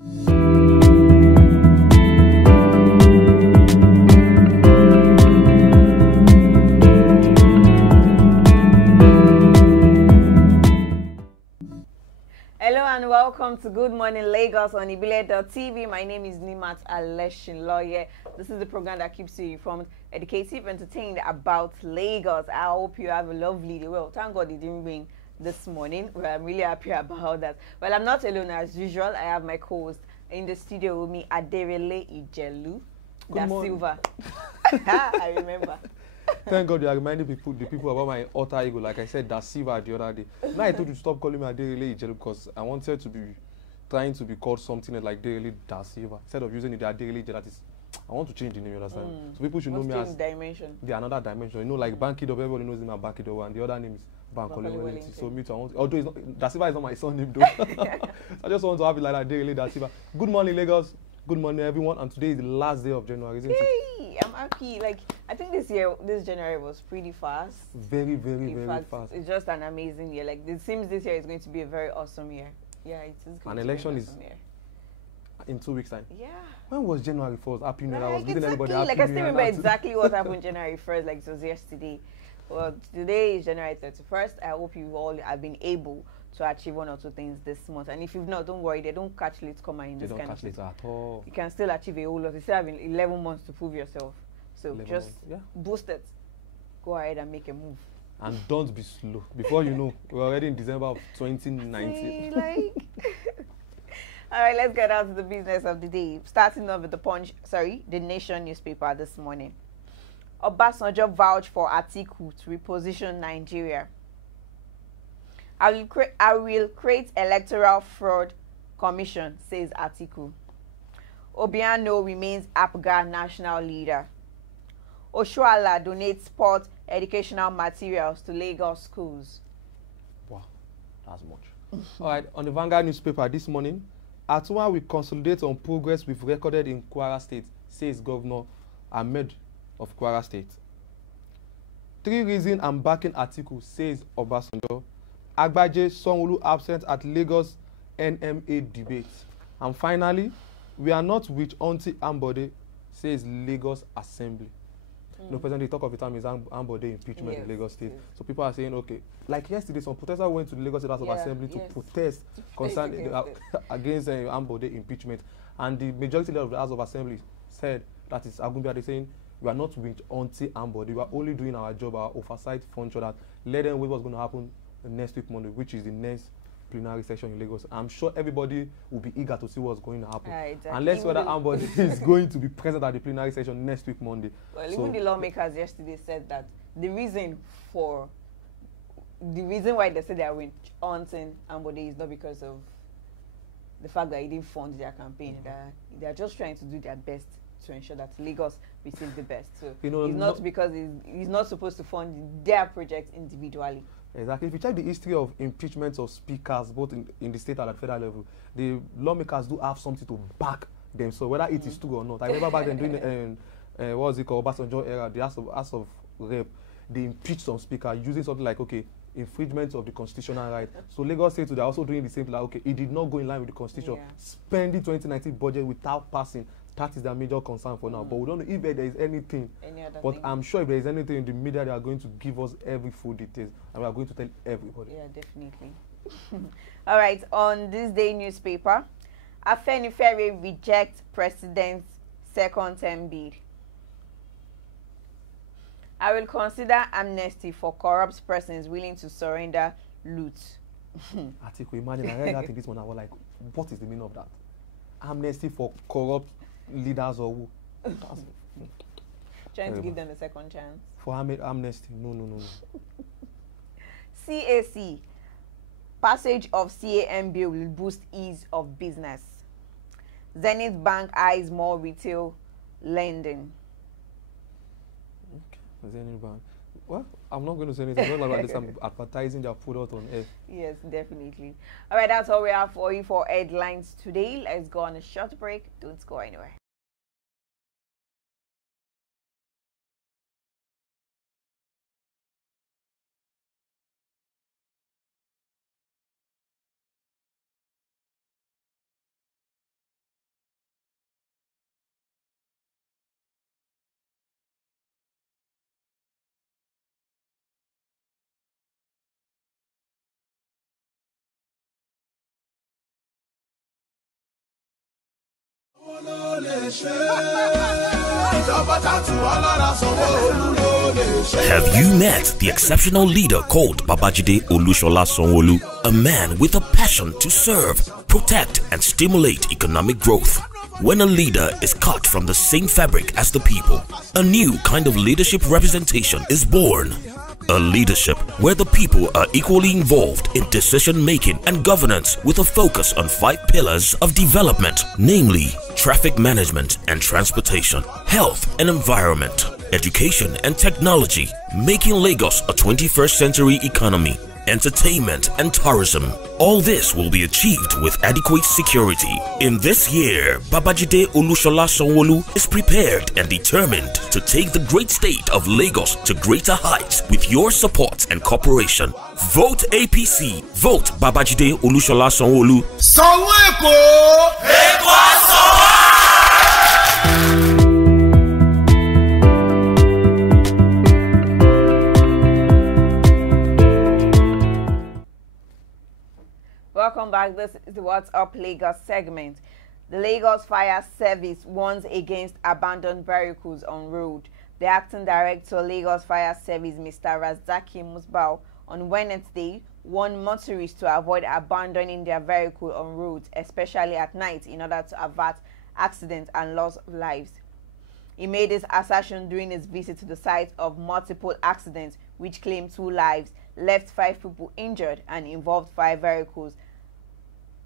Hello and welcome to Good Morning Lagos on Ibile.tv. My name is Nimat Aleshinloye. This is the program that keeps you informed, educative, entertained about Lagos. I hope you have a lovely day. Well, thank God it didn't rain this morning. Well, I'm really happy about that. Well, I'm not alone as usual. I have my co-host in the studio with me, Aderele Ijelu da Silva. I remember. Thank God you are reminding the people about my alter ego. Like I said, Da Silva the other day. Now I told you to stop calling me Aderele Ijelu because I wanted to be trying to be called something like Aderele Da Silva instead of using the Aderele Ijelu. That is, I want to change the name. You understand? So people should know me as dimension. The another dimension. You know, like Bankido. Everybody knows him as Bankido, and the other name is Bankole Wellington. So me too. I want. Although it's not, Da Silva is not my son name though. I just want to have it like that. Aderele Da Silva. Good morning, Lagos. Good morning, everyone. And today is the last day of January, isn't it? I'm happy. Like, I think this January was pretty fast. Very, very, very fast. It's just an amazing year. Like, it seems this year is going to be a very awesome year. Yeah, it is going An to election be an is awesome year. In 2 weeks' time. Yeah. When was January 1st? Happy New Year. I was giving everybody like, happy I still New Year. remember exactly what happened January 1st, like it was yesterday. Well, today is January 31st. I hope you all have been able to achieve one or two things this month. And if you've not, don't worry, they don't catch late comer in this kind of They don't catch late at all. You can still achieve a whole lot. You still have 11 months to prove yourself. So just boost it. Go ahead and make a move. And don't be slow. Before you know, we're already in December of 2019. All right, let's get out to the business of the day. Starting off with the Nation newspaper this morning. Obasanjo vouched for Atiku to reposition Nigeria. I will create electoral fraud commission, says Atiku. Obiano remains APGA national leader. Oshuala donates sport educational materials to Lagos schools. Wow, that's much. All right, on the Vanguard newspaper this morning, Atuma will consolidate on progress we've recorded in Kwara State, says Governor Ahmed of Kwara State. 3 reasons I'm backing Atiku, says Obasanjo. Agbaje Sanwo-Olu absent at Lagos NMA debate. And finally, we are not with Auntie Ambode, says Lagos Assembly. You know, President, they talk of the time is Ambode impeachment in Lagos State. So people are saying, okay, like yesterday, some protesters went to the Lagos State House of Assembly to protest against Ambode impeachment. And the majority of the House of Assembly said, that is Agunbiade saying, we are not with Auntie Ambode, we are only doing our job, our oversight function, that let them wait what's going to happen next week Monday, which is the next plenary session in Lagos. I'm sure everybody will be eager to see what's going to happen. Exactly. Unless whether Ambode is going to be present at the plenary session next week Monday. Well, even the lawmakers yesterday said that the reason why they said they are with Auntie Ambode is not because of the fact that he didn't fund their campaign. They are just trying to do their best to ensure that Lagos receives the best. So it's not because he's not supposed to fund their project individually. Exactly. If you check the history of impeachments of speakers, both in the state and at the federal level, the lawmakers do have something to back them. So whether it is true or not, I remember back then during what was it called, Obasanjo era, the House of Rep, they impeached some speaker using something like, okay, infringement of the constitutional right. So Lagos State, they're also doing the same thing, like, okay, it did not go in line with the constitution, spending 2019 budget without passing. That is their major concern for now. But we don't know if there is anything. I'm sure if there is anything in the media, they are going to give us every full details. And we are going to tell everybody. Yeah, definitely. All right, on this day newspaper, Afenifere rejects president's second term bid. I will consider amnesty for corrupt persons willing to surrender loot. Atiku, imagine, I read that in this one. I was like, what is the meaning of that? Amnesty for corrupt leaders or who? Trying to give them a second chance. For amnesty? No. CAC. Passage of CAM bill will boost ease of business. Zenith Bank eyes more retail lending. Okay. Zenith Bank. Well, I'm not going to say anything about this. I'm advertising their product on air. Yes, definitely. All right, that's all we have for you for headlines today. Let's go on a short break. Don't go anywhere. Have you met the exceptional leader called Babajide Olusola Sanwo-Olu? A man with a passion to serve, protect, and stimulate economic growth. When a leader is cut from the same fabric as the people, a new kind of leadership representation is born. A leadership where the people are equally involved in decision-making and governance with a focus on 5 pillars of development, namely traffic management and transportation, health and environment, education and technology, making Lagos a 21st century economy, entertainment and tourism. All this will be achieved with adequate security. In this year, Babajide Olusola Sanwo-Olu is prepared and determined to take the great state of Lagos to greater heights with your support and cooperation. Vote APC. Vote Babajide Olusola Sanwo-Olu. Sanwo-Eko! Eko Asanwo! Welcome back. This is the What's Up Lagos segment. The Lagos Fire Service warns against abandoned vehicles on road. The acting director, Lagos Fire Service, Mr. Razaki Musbao, on Wednesday warned motorists to avoid abandoning their vehicle on roads, especially at night, in order to avert accidents and loss of lives. He made this assertion during his visit to the site of multiple accidents, which claimed 2 lives, left 5 people injured, and involved 5 vehicles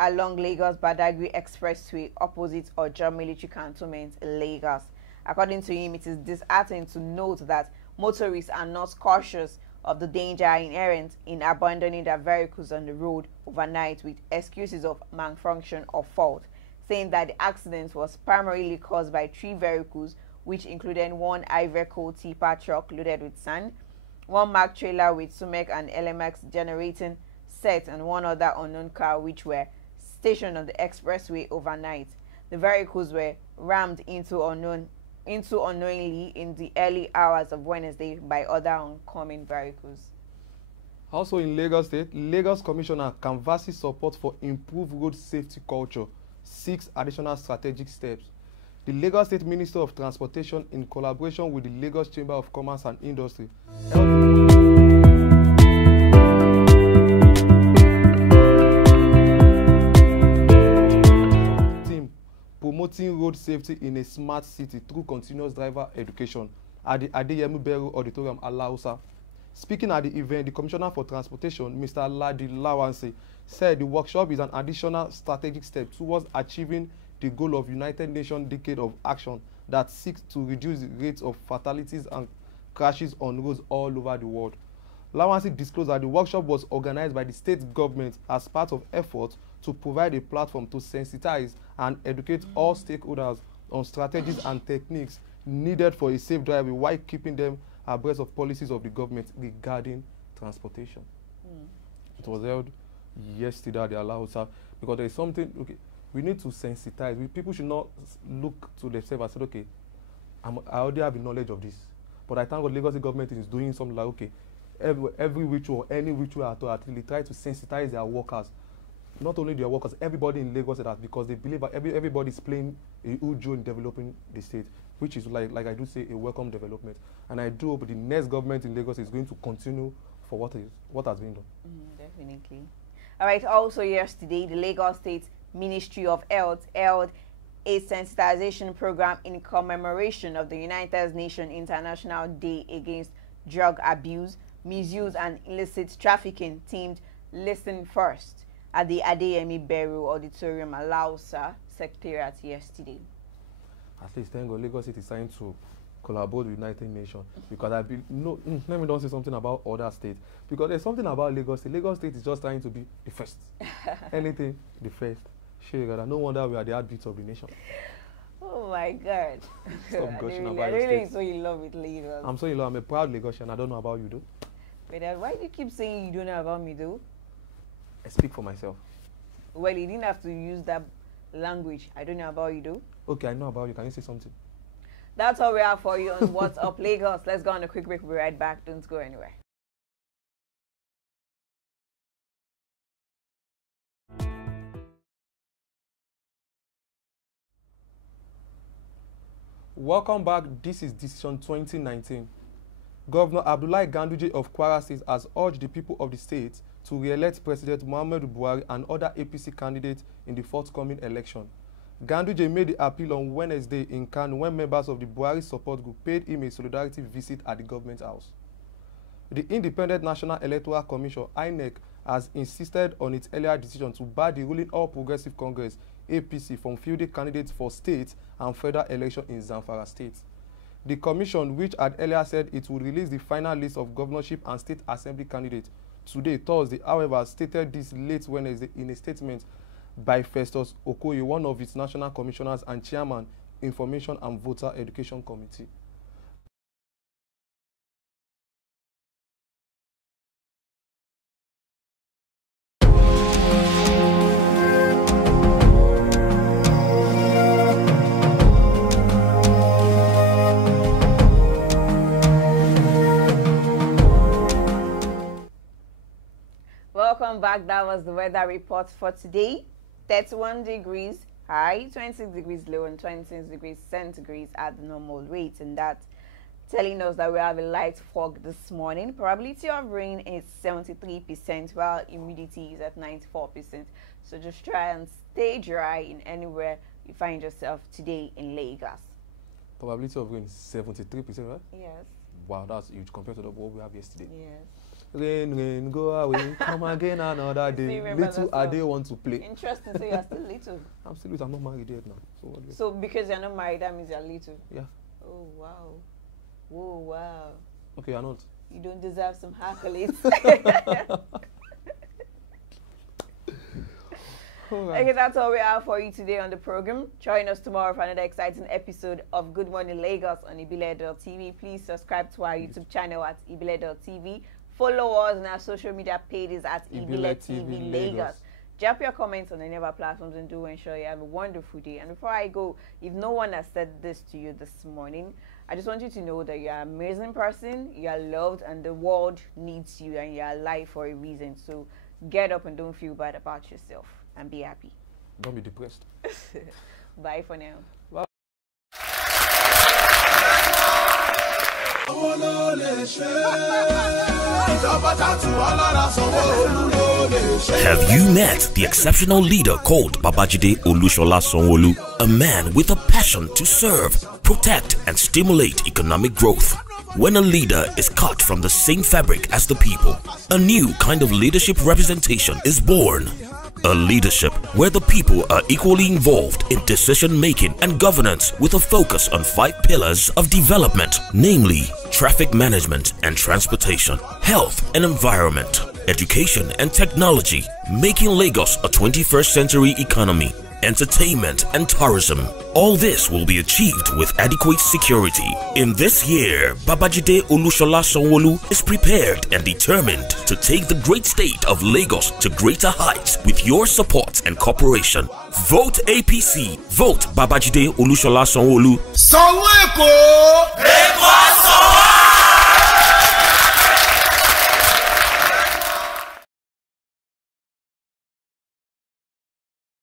along Lagos-Badagry Expressway opposite Ojo Military Cantonment, Lagos. According to him, it is disheartening to note that motorists are not cautious of the danger inherent in abandoning their vehicles on the road overnight with excuses of malfunction or fault, saying that the accident was primarily caused by 3 vehicles, which included 1 Iveco tipper truck loaded with sand, 1 Mack trailer with Sumac and LMX generating set, and 1 other unknown car which were stationed on the expressway overnight. The vehicles were rammed into unknowingly in the early hours of Wednesday by other oncoming vehicles. Also in Lagos State, Lagos Commissioner canvasses support for improved road safety culture, 6 additional strategic steps. The Lagos State Minister of Transportation, in collaboration with the Lagos Chamber of Commerce and Industry, promoting road safety in a smart city through continuous driver education at the Adeyemi Bello Auditorium, Alausa. Speaking at the event, the Commissioner for Transportation, Mr. Ladi Lawansi, said the workshop is an additional strategic step towards achieving the goal of United Nations Decade of Action that seeks to reduce the rates of fatalities and crashes on roads all over the world. Lawansi disclosed that the workshop was organized by the state government as part of efforts to provide a platform to sensitize and educate all stakeholders on strategies and techniques needed for a safe driving while keeping them abreast of policies of the government regarding transportation. It was held yesterday at the Alausa because there is something, okay, we need to sensitize. People should not look to themselves and say, okay, I already have the knowledge of this. But I thank God Lagos government is doing something like, okay, every ritual, any ritual at all, actually try to sensitize their workers. Not only their workers, everybody in Lagos, that because they believe that everybody is playing a huge role in developing the state, which is like I do say, a welcome development. And I do hope the next government in Lagos is going to continue for what has been done. Definitely. All right. Also yesterday, the Lagos State Ministry of Health held a sensitization program in commemoration of the United Nations International Day Against Drug Abuse, Misuse and Illicit Trafficking, themed Listen First, at the Adeyemi Bello Auditorium, Alausa Secretariat yesterday. At least thank God Lagos State is trying to collaborate with United Nations, because let me don't say something about other states, because there's something about Lagos State. Lagos State is just trying to be the first. Anything, the first. No wonder we are the heartbeat of the nation. Oh my God. Stop gushing about I your really state. so in love with Lagos. I'm so in love. I'm a proud Lagosian. I don't know about you though. But why do you keep saying you don't know about me though? I speak for myself. Well, you didn't have to use that language. I don't know about you though. Okay, I know about you. Can you say something? That's all we have for you on What's Up Lagos. Let's go on a quick break. We'll be right back. Don't go anywhere. Welcome back. This is Decision 2019. Governor Abdullahi Ganduje of Kwara State has urged the people of the state to re-elect President Muhammadu Buhari and other APC candidates in the forthcoming election. Ganduje made the appeal on Wednesday in Kano when members of the Buhari support group paid him a solidarity visit at the government house. The Independent National Electoral Commission, INEC, has insisted on its earlier decision to bar the ruling All Progressive Congress, APC, from fielding candidates for state and federal election in Zamfara State. The commission, which had earlier said it would release the final list of governorship and state assembly candidates today, Thursday, however, stated this late Wednesday in a statement by Festus Okoye, one of its national commissioners and chairman, Information and Voter Education Committee. Welcome back. That was the weather report for today. 31 degrees high, 26 degrees low, and 26 degrees centigrade at the normal rate. And that's telling us that we have a light fog this morning. Probability of rain is 73%, while humidity is at 94%. So just try and stay dry in anywhere you find yourself today in Lagos. Probability of rain is 73%, right? Yes. Wow, that's huge compared to what we have yesterday. Yes. Rain, rain, go away, come again another day. Little Ade want to play. Interesting, so you're still little. I'm still little, I'm not married yet now. So because you're not married, that means you're little? Yeah. Oh, wow. Oh, wow. Okay, you're not. You don't deserve some accolades. Okay, that's all we have for you today on the program. Join us tomorrow for another exciting episode of Good Morning Lagos on Ibile.tv. Please subscribe to our YouTube channel at Ibile.tv. Follow us on our social media pages at Ibile TV Lagos. Drop your comments on any of our platforms and do ensure you have a wonderful day. And before I go, if no one has said this to you this morning, I just want you to know that you're an amazing person, you are loved, and the world needs you, and you're alive for a reason. So get up and don't feel bad about yourself, and be happy. Don't be depressed. Bye for now. Bye. Have you met the exceptional leader called Babajide Olushola Sanwo-Olu? A man with a passion to serve, protect, and stimulate economic growth. When a leader is cut from the same fabric as the people, a new kind of leadership representation is born. A leadership where the people are equally involved in decision-making and governance with a focus on 5 pillars of development, namely traffic management and transportation, health and environment, education and technology, making Lagos a 21st century economy, entertainment and tourism. All this will be achieved with adequate security. In this year, Babajide Olushola Sanwo-Olu is prepared and determined to take the great state of Lagos to greater heights with your support and cooperation. Vote APC. Vote Babajide Olushola Sanwo-Olu. Sanwo Eko!